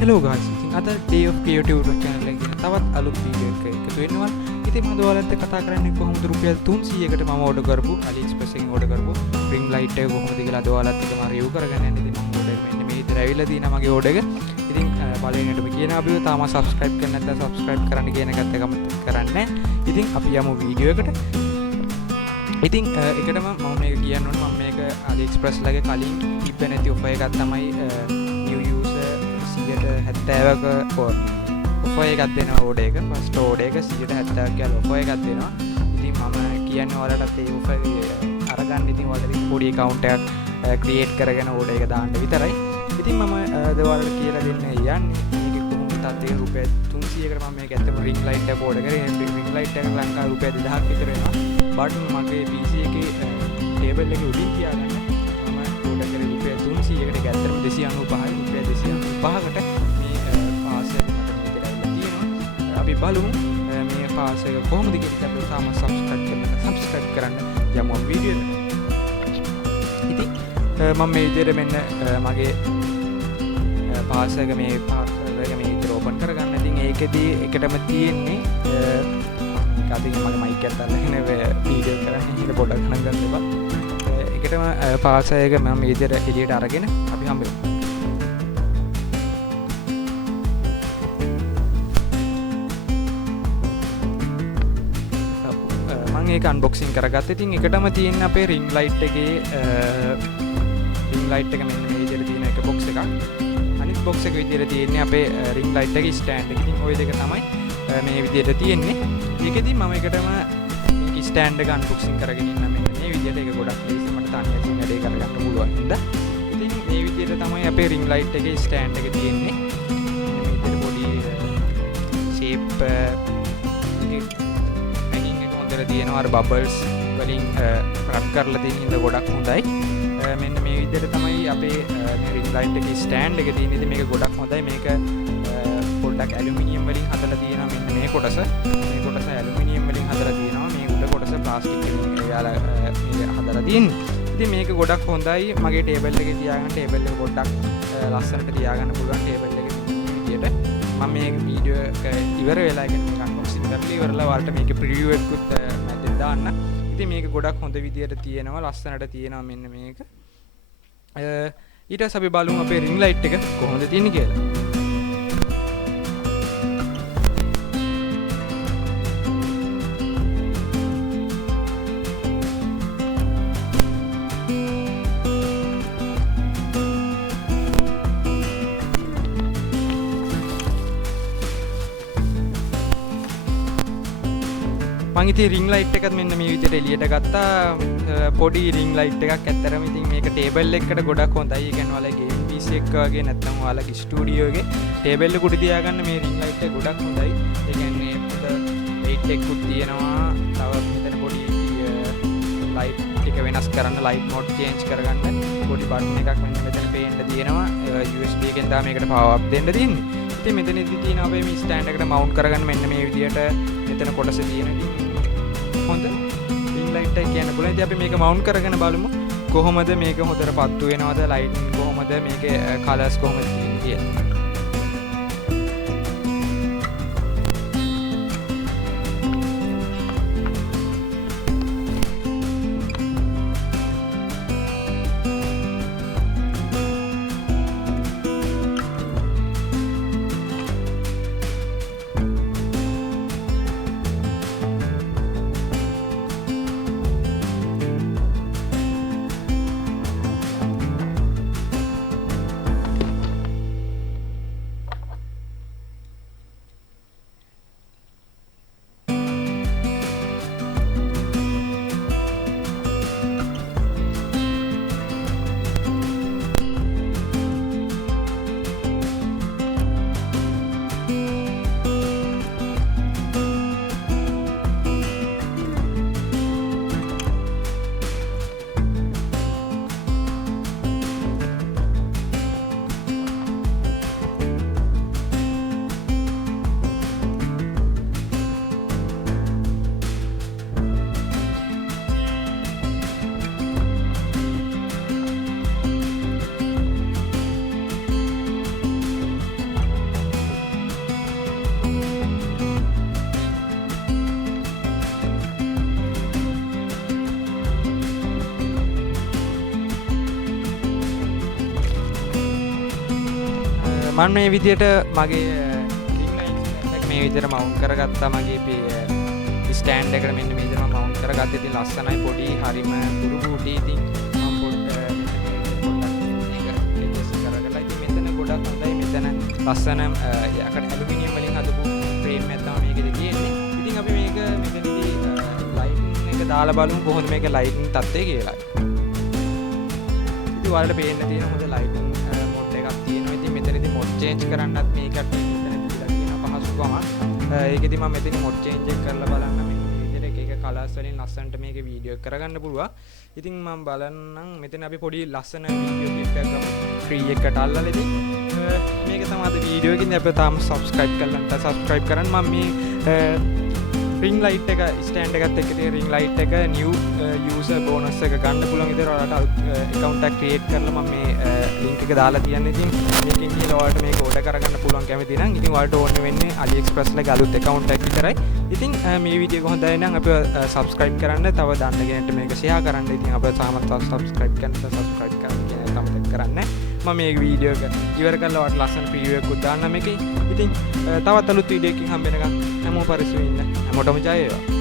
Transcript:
Hello guys, ඉතින් අද Day of Creative channel එකේ තවත් අලුත් වීඩියෝ එකක් එකතු වෙනවා. ඉතින් මම ඔයාලත් එක්ක කතා කරන්නේ කොහොමද රුපියල් 300කට මම ඕඩර් කරපු AliExpress එකෙන් ඕඩර් කරපු ring light එක කොහොමද කියලා අද ඔයාලත් එක්ක මම රිවිව් කරගෙන යන්නේ. ඉතින් මම ඕඩර් මෙන්න මේ විදිහට ඇවිල්ලා තියෙනවා මගේ ඕඩර් එක. ඉතින් පළවෙනියටම කියන අපිව තාම subscribe කරන්න නැත්නම් subscribe කරන්න කියන එකත් එකම කරන්න. ඉතින් අපි යමු වීඩියෝ එකට. ඉතින් එකටම මම මේක කියන්න ඕනේ මම මේක AliExpress ලගේ කලින් තිබ්බ නැති ඔෆර් එකක් තමයි new user 70ක ඔෆර් එකක් දෙනවා ඕඩර් එක. ෆස්ට් ඕඩර් එක 70ක් කියලා ඔෆර් එකක් දෙනවා. ඉතින් මම කියන්නේ ඔයාලටත් ඒ ඔෆර් අරගන්න ඉතින් ඔයාලට පොඩි account එකක් create කරගෙන ඕඩර් එක දාන්න විතරයි. ඉතින් මම ඔයාලට කියලා දෙන්න යන්නේ මේක කොහොමද තත්ත්වය රුපියල් 300කට මම මේක ඇත්තම ring light එක ඕඩර් කරේ. ring light එක ලංකාවේ රුපියල් 2000ක් විතර වෙනවා. බට් මගේ PC එකේ ටේබල් එකේ උඩින් තියාගන්න මම ඕඩර් කරේ රුපියල් 300කට. ඒක ඇත්තටම 295යි. රුපියල් 295කට මේ පාස් එක මට මෙතන තියෙනවා. අපි බලමු මේ පාස් එක කොහොමද කියලා. අපි තාම subscribe කරන්න යමු වීඩියෝ එකට. ඉතින් මම මේ විදිහට මෙන්න මගේ පාස් එක මේ විදිහට ඕපන් කරගන්න. ඉතින් ඒකෙදී එකටම තියෙන්නේ කතින් මගේ මයික් එකත් අරගෙන වීඩියෝ කරන්න ඉතින් පොඩ්ඩක් ගණන් ගන්න එපා. එකටම පාස් එක මම මේ විදිහට එළියට අරගෙන අපි හම්බෙමු. මම ඒක අන්බොක්සින් කරගත්තා. ඉතින් එකටම තියෙන අපේ ring light එකේ ring light එක මෙන්න මේ විදිහට තියෙන එක box එකක්. අනිත් box එක විදිහට තියෙන්නේ අපේ ring light එකේ stand එක. ඉතින් ওই දෙක තමයි මේ විදිහට තියෙන්නේ. ඒකෙදි මම එකටම මේක ස්ටෑන්ඩ් එක අන්බොක්සින් කරගෙන ඉන්න මෙන්න මේ විදිහට. ඒක ගොඩක් ලේසි මට තනියෙන් වැඩේ කරගන්න පුළුවන් හින්දා. ඉතින් මේ විදිහට තමයි අපේ ring light එකේ ස්ටෑන්ඩ් එක තියෙන්නේ. මේ විදිහට පොඩි shape මේකින් එක හොඳට තියෙනවා. අර බබල්ස් වලින් රබ් කරලා තියෙන හින්දා ගොඩක් හොඳයි. මෙන්න මේ විදිහට තමයි අපේ මේ ring light එකේ ස්ටෑන්ඩ් එක තියෙන්නේ. ඉතින් මේක ගොඩක් හොඳයි. මේක පොඩ්ඩක් ඇලුමිනියම් වලින් හදලා තියෙනවා. මෙන්න මේ කොටස ඇලුමිනියම් වලින් හදලා තියෙනවා. මේ උඩ කොටස ප්ලාස්ටික් වලින් යාලා මේ හදලා තියෙන්නේ. ඉතින් මේක ගොඩක් හොඳයි. මගේ ටේබල් එකේ තියාගන්න ටේබල් එක පොඩ්ඩක් ලස්සනට තියාගන්න පුළුවන් ටේබල් එකේ මේ විදියට. මම මේ වීඩියෝ එක ඉවර වෙලා ඉගෙන මේක අන්බොක්සින් කරලා ඉවරලා ඔයාලට මේකේ ප්‍රිවිව් එකකුත් මැදට දාන්න. ඉතින් මේක ගොඩක් හොඳ විදියට තියෙනවා. ලස්සනට තියෙනවා මෙන්න මේක. ඊට පස්සේ අපි බලමු අපේ ring light එක කොහොමද තියෙන්නේ කියලා. මම ඉතින් ring light එකත් මෙන්න මේ විදිහට එළියට ගත්තා. පොඩි ring light එකක්. ඇත්තරම ඉතින් මේක ටේබල් එකකට ගොඩක් හොඳයි. ඒ කියන්නේ ඔයාලගේ game PC එක වගේ නැත්නම් ඔයාලගේ ස්ටුඩියෝ එකේ ටේබල් එක උඩ තියාගන්න මේ ring light එක ගොඩක් හොඳයි. ඒ කියන්නේ පොඩ weight එකකුත් තියෙනවා. තව මෙතන පොඩි light ටික වෙනස් කරන්න light mode change කරගන්න පොඩි button එකක් මෙන්න මෙතන පේන්න තියෙනවා. USB එකෙන් තමයි මේකට power up දෙන්න තියෙන්නේ. ඉතින් මෙතනදී තියෙන අපේ මේ stand එකට mount කරගන්න මෙන්න මේ විදිහට මෙතන කොටස තියෙනවා. හොඳ ring light එක කියන්න පුළුවන්. ඉතින් අපි මේක mount කරගෙන බලමු කොහොමද මේක හොඳට පත්තු වෙනවද, lighting කොහොමද, මේකේ colors කොහොමද තියෙන්නේ කියලා. මම මේ විදියට මගේ ring light එක මේ විදියට මවුන්ට් කරගත්තා මගේ ස්ටෑන්ඩ් එකට මෙන්න මේ විදියට මම මවුන්ට් කරගත්තා. ඉතින් ලස්සනයි පොඩි හරිම පුරු පුටි. ඉතින් මම ගොඩක් හොඳයි. මෙතන ලස්සන යකට ඇලුමිනියම් වලින් හදපු ෆ්‍රේම් එකක් තමයි මේකෙදි තියෙන්නේ. ඉතින් අපි මේක මෙතනදී ලයිටින් එක දාලා බලමු කොහොමද මේක ලයිටින් තත්ත්වය කියලා. ඉතින් ඔයාලට පේන්න තියෙන හොඳ ලයිටින් මොඩ් එකක් තියෙනවා. ඉතින් මෙතනදී මොඩ් චේන්ජ් කරන්නත් මේකට මෙතන දීලා තියෙනවා පහසුකම. ඒකෙදි මම මෙතන මොඩ් චේන්ජ් එක කරලා බලන්න මේ විදිහට එක කලර්ස් වලින් ලස්සනට මේක වීඩියෝ එක කරගන්න පුළුවන්. ඉතින් මම බලන්නම් මෙතන අපි පොඩි ලස්සන වීඩියෝ ක්ලිප් එකක් ෆ්‍රී එකට අල්ලලා ඉතින් මේක තමයි අද වීඩියෝ එකකින් අපි තාම සබ්ස්ක්‍රයිබ් කරලා නැත්නම් සබ්ස්ක්‍රයිබ් කරන්න. මම මේ ring light එක ස්ටෑන්ඩ් එකත් එක්ක තියෙන ring light එක new user bonus එක ගන්න පුළුවන් විදිහට ඔයාලට account එකක් create කරලා මම මේ link එක දාලා තියන්නේ. ඉතින් මේකෙන් ගිහලා ඔයාලට මේක order කරගන්න පුළුවන් කැමති නම් ඉතින් ඔයාලට ඕනේ වෙන්නේ AliExpress එකේ අලුත් account එකක් විතරයි. ඉතින් මේ වීඩියෝ එක හොඳයි නම් අපිව subscribe කරන්න, තව දන්න කෙනෙක්ට මේක share කරන්න. ඉතින් අපිව තාමත් subscribe කරන්න අමතක කරන්න. මම මේ වීඩියෝ එක ඉවර කරලා ඔයාලට ලස්සන preview එකක් දාන්නම් මේකේ. ඉතින් තවත් අලුත් වීඩියෝ එකකින් හම්බ වෙනකම් හැමෝම පරිස්සමෙන් ඉන්න. හැමෝටම ජය වේවා.